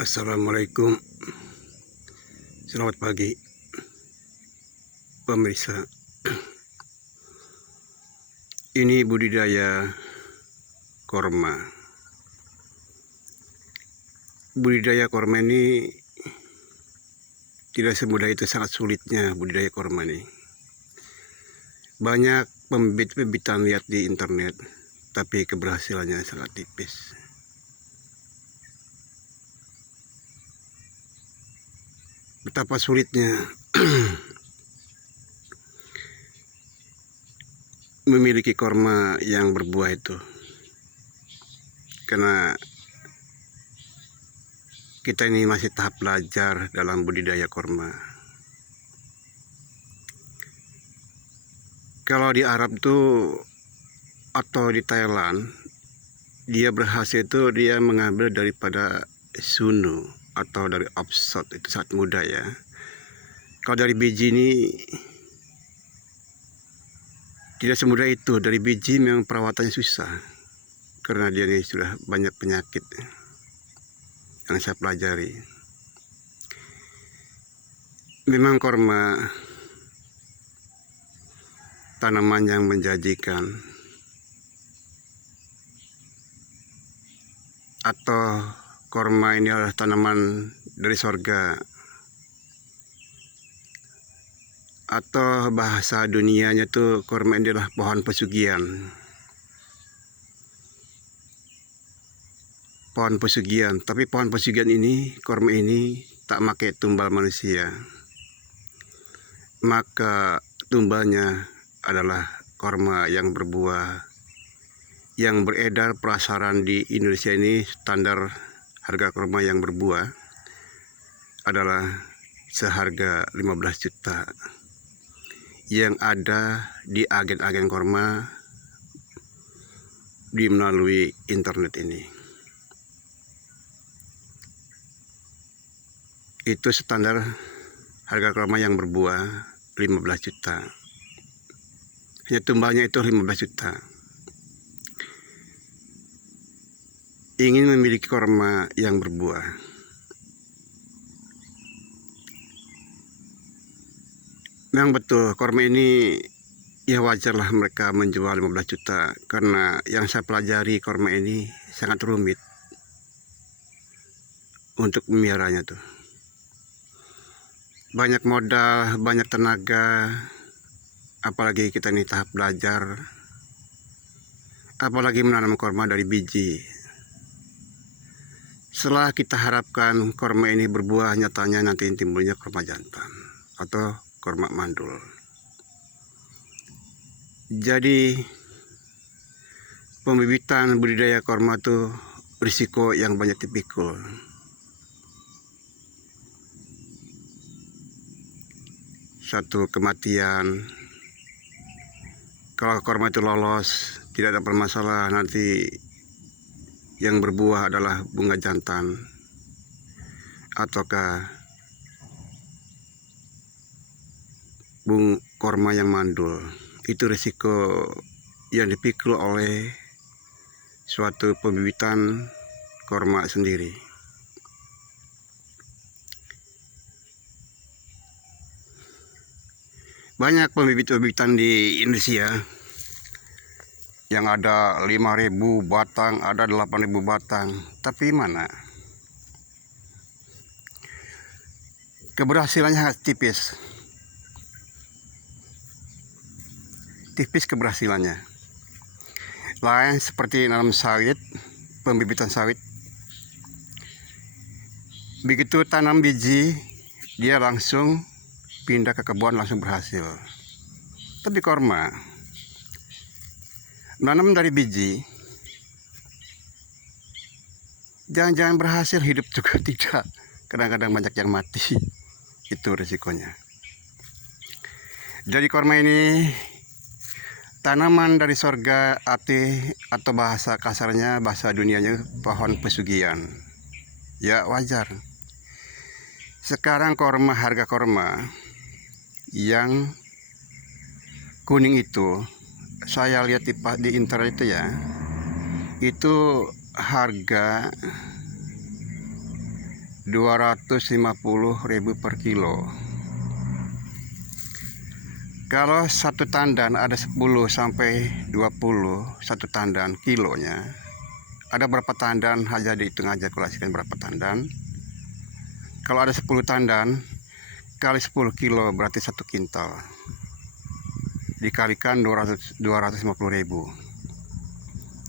Assalamualaikum, selamat pagi pemirsa. Ini budidaya korma. Budidaya korma ini tidak semudah itu, sangat sulitnya budidaya korma ini. Banyak pembibit-pembibitan lihat di internet, tapi keberhasilannya sangat tipis. Betapa sulitnya memiliki korma yang berbuah itu, karena kita ini masih tahap belajar dalam budidaya korma. Kalau di Arab tuh atau di Thailand, dia berhasil itu dia mengambil daripada sunu atau dari offshot, itu sangat mudah ya. Kalau dari biji ini tidak semudah itu. Dari biji memang perawatannya susah, karena dia ini sudah banyak penyakit yang saya pelajari. Memang korma tanaman yang menjanjikan, atau korma ini adalah tanaman dari sorga, atau bahasa dunianya tuh korma ini adalah pohon pesugihan. Pohon pesugihan, tapi pohon pesugihan ini, korma ini tak pakai tumbal manusia, maka tumbalnya adalah korma yang berbuah, yang beredar perasaran di Indonesia ini. Standar harga korma yang berbuah adalah seharga 15 juta yang ada di agen-agen korma di melalui internet ini. Itu standar harga korma yang berbuah 15 juta. Hanya tumbalnya itu 15 juta. Ingin memiliki korma yang berbuah, memang betul korma ini ya wajarlah mereka menjual 15 juta, karena yang saya pelajari korma ini sangat rumit untuk memeliharanya tuh. Banyak modal, banyak tenaga, apalagi kita ini tahap belajar, apalagi menanam korma dari biji. Setelah kita harapkan korma ini berbuah, nyatanya nanti timbulnya korma jantan atau korma mandul. Jadi pembibitan budidaya korma itu risiko yang banyak dipikul. Satu, kematian. Kalau korma itu lolos, tidak ada permasalahan, nanti yang berbuah adalah bunga jantan ataukah korma yang mandul. Itu risiko yang dipikul oleh suatu pembibitan korma sendiri. Banyak pembibit-pembibitan di Indonesia yang ada 5.000 batang, ada 8.000 batang, tapi mana keberhasilannya? Tipis keberhasilannya. Lain seperti dalam sawit, pembibitan sawit, begitu tanam biji dia langsung pindah ke kebun, langsung berhasil. Tapi korma nanam dari biji, jangan-jangan berhasil, hidup juga tidak. Kadang-kadang banyak yang mati. Itu risikonya. Jadi korma ini tanaman dari sorga, atau bahasa kasarnya, bahasa dunianya pohon pesugihan. Ya wajar. Sekarang korma, harga korma yang kuning itu, saya lihat di internet itu ya, itu harga 250.000 per kilo. Kalau satu tandan ada 10 sampai 20 satu tandan kilonya. Ada berapa tandan aja, dihitung aja kalkulasikan berapa tandan. Kalau ada 10 tandan kali 10 kilo berarti 1 kintal. Dikalikan 250.000.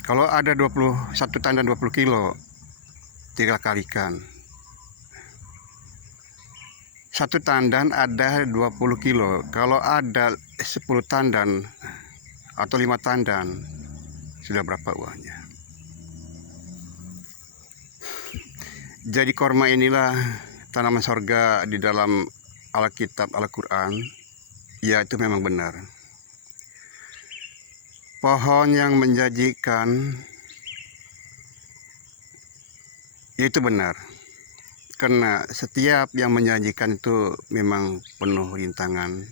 Kalau ada 21 tandan 20 kilo, tinggal kalikan. Satu tandan ada 20 kilo. Kalau ada 10 tandan atau 5 tandan, sudah berapa uangnya? Jadi korma inilah tanaman sorga di dalam Alkitab, Al-Quran. Ya, itu memang benar. Pohon yang menjanjikan itu benar. Karena setiap yang menjanjikan itu memang penuh rintangan,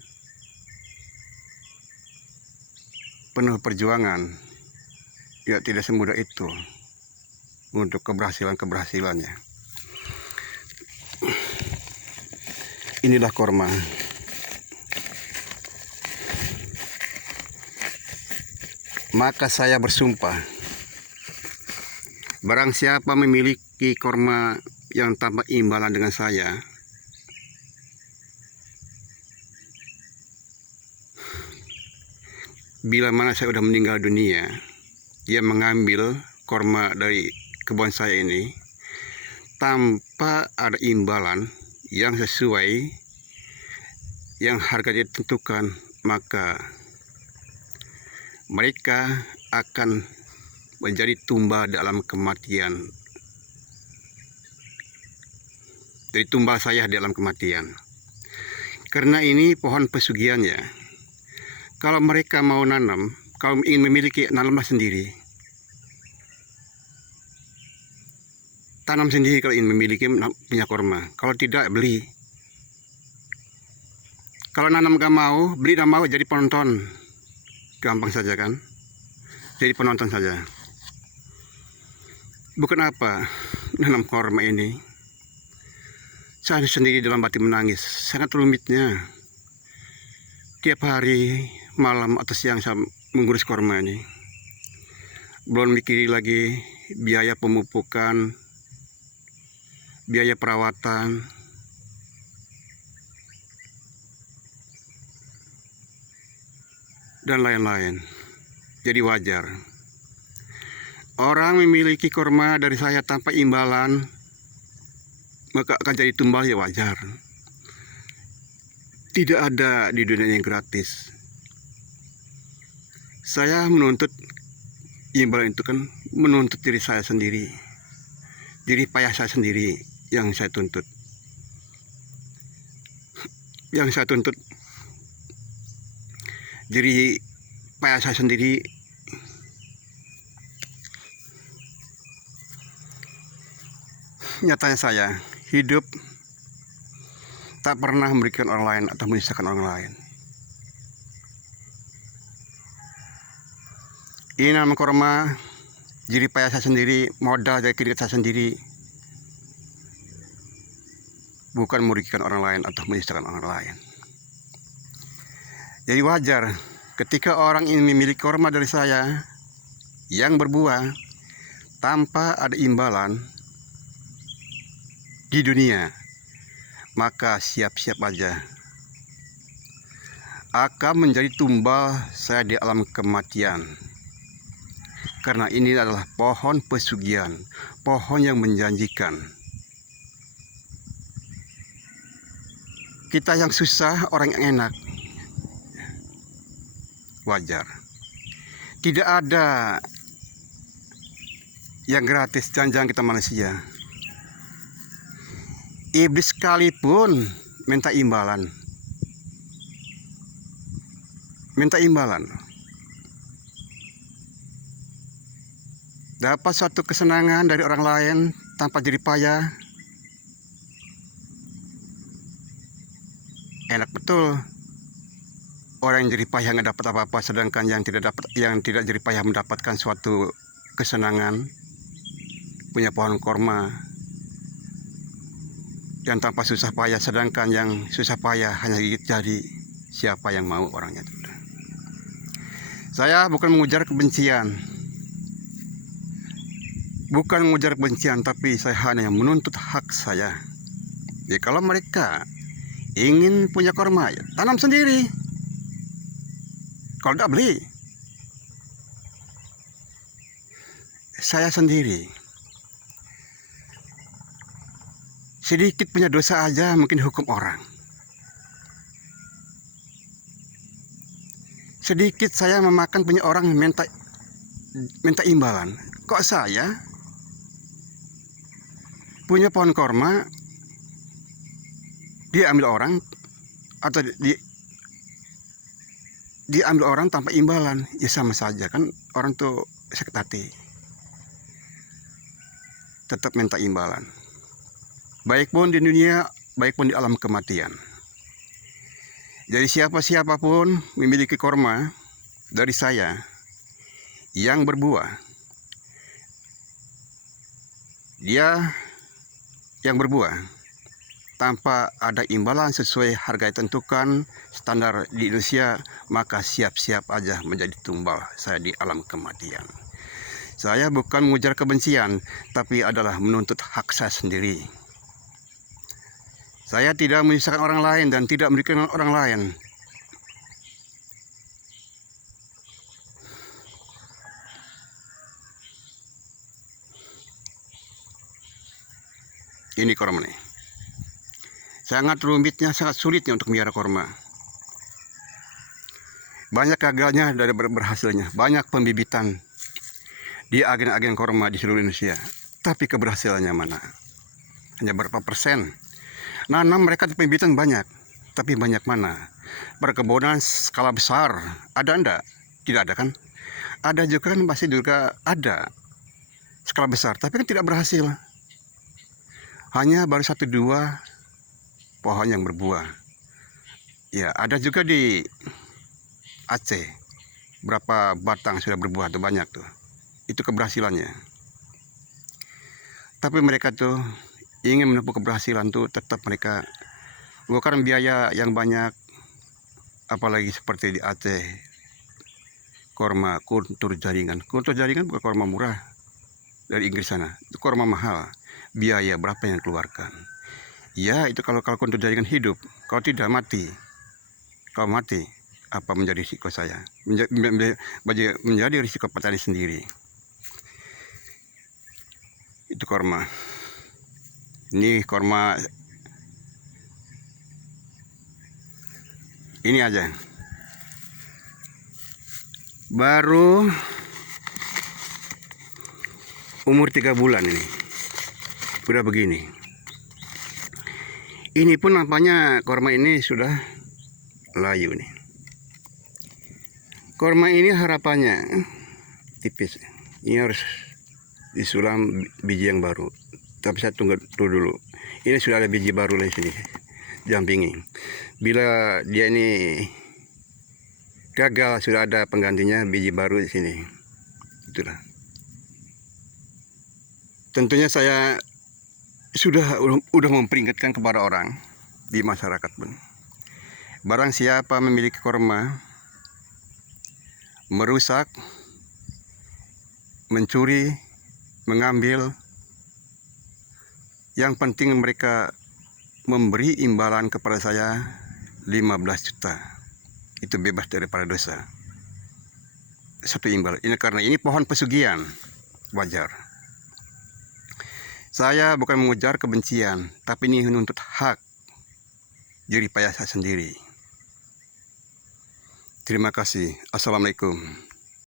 penuh perjuangan. Ya, tidak semudah itu untuk keberhasilannya. Inilah korma. Maka saya bersumpah, barang siapa memiliki korma yang tanpa imbalan dengan saya, bila mana saya sudah meninggal dunia, dia mengambil korma dari kebun saya ini tanpa ada imbalan yang sesuai, yang harga ditentukan, maka mereka akan menjadi tumbal dalam kematian. Dari tumbal saya dalam kematian. Karena ini pohon pesugihan ya. Kalau mereka mau nanam, kalau ingin memiliki, nanamlah sendiri. Tanam sendiri kalau ingin memiliki punya korma. Kalau tidak, beli. Kalau nanam gak mau, beli dan mau, jadi penonton. Gampang saja kan? Jadi penonton saja. Bukan apa nanam korma ini. Saya sendiri dalam batin menangis, sangat rumitnya. Tiap hari, malam atau siang saya mengurus korma ini. Belum mikir lagi biaya pemupukan, biaya perawatan. Dan lain-lain. Jadi wajar. Orang memiliki korma dari saya tanpa imbalan, maka akan jadi tumbal, ya wajar. Tidak ada di dunia yang gratis. Saya menuntut imbalan itu kan menuntut diri saya sendiri. Diri payah saya sendiri yang saya tuntut. Yang saya tuntut diri payah saya sendiri. Nyatanya saya hidup tak pernah memberikan orang lain atau menyisakan orang lain. Ini nama korma, jerih payah saya sendiri, modal dari keringat saya sendiri. Bukan merugikan orang lain atau menyisakan orang lain. Jadi wajar ketika orang ini memiliki korma dari saya yang berbuah tanpa ada imbalan di dunia, maka siap-siap aja akan menjadi tumbal saya di alam kematian. Karena ini adalah pohon pesugihan, pohon yang menjanjikan. Kita yang susah, orang yang enak. Wajar. Tidak ada yang gratis, jangan-jangan kita manusia. Iblis sekalipun minta imbalan. Minta imbalan. Dapat suatu kesenangan dari orang lain tanpa jerih payah. Enak betul. Orang yang jerih payah nggak dapat apa-apa, sedangkan yang tidak jerih payah mendapatkan suatu kesenangan. Punya pohon korma. yang tanpa susah payah, sedangkan yang susah payah hanya gigit jari. Siapa yang mau orangnya itu? Saya bukan mengujar kebencian, tapi saya hanya menuntut hak saya. Jadi kalau mereka ingin punya korma, ya tanam sendiri. Kalau tidak beli, saya sendiri. Sedikit punya dosa aja mungkin hukum orang. Sedikit saya memakan punya orang minta imbalan. Kok saya punya pohon korma diambil orang atau diambil orang tanpa imbalan? Ya sama saja kan, orang tuh sakit hati. Tetap minta imbalan. Baik pun di dunia, baik pun di alam kematian. Jadi siapapun memiliki korma dari saya yang berbuah, dia yang berbuah tanpa ada imbalan sesuai harga yang ditentukan standar di Indonesia, maka siap-siap aja menjadi tumbal saya di alam kematian. Saya bukan mengujar kebencian, tapi adalah menuntut hak saya sendiri. Saya tidak menyusahkan orang lain dan tidak merugikan orang lain. Ini korma nih. Sangat rumitnya, sangat sulitnya untuk melihara korma. Banyak gagalnya dari berhasilnya. Banyak pembibitan di agen-agen korma di seluruh Indonesia. Tapi keberhasilannya mana? Hanya berapa persen? Nanam mereka pembibitan banyak, tapi banyak mana? Perkebunan skala besar, ada enggak? Tidak ada kan? Ada juga kan, pasti juga ada skala besar, tapi kan tidak berhasil. Hanya baru 1-2 pohon yang berbuah. Ya, ada juga di Aceh, berapa batang sudah berbuah tuh, banyak tuh. Itu keberhasilannya. Tapi mereka tuh ingin menempuh keberhasilan tuh tetap mereka mengeluarkan biaya yang banyak, apalagi seperti di Aceh, korma kultur jaringan. Kultur jaringan bukan korma murah dari Inggris sana, itu korma mahal. Biaya berapa yang dikeluarkan? Ya itu kalau kultur jaringan hidup, kalau tidak mati. Kalau mati, apa menjadi risiko saya? Menjadi risiko petani sendiri. Itu korma. Ini korma ini aja. Baru umur 3 bulan ini. Udah begini. Ini pun nampaknya korma ini sudah layu nih. Korma ini harapannya tipis. Ini harus disulam biji yang baru. Tapi saya tunggu dulu. Ini sudah ada biji baru di sini, jampingi. Bila dia ini gagal, sudah ada penggantinya biji baru di sini. Itulah. Tentunya saya udah memperingatkan kepada orang di masyarakat pun. Barang siapa memiliki korma, merusak, mencuri, mengambil, yang penting mereka memberi imbalan kepada saya 15 juta. Itu bebas daripada dosa. Satu imbal. Ini karena ini pohon pesugihan. Wajar. Saya bukan mengujar kebencian, tapi ini menuntut hak jerih payah saya sendiri. Terima kasih. Assalamualaikum.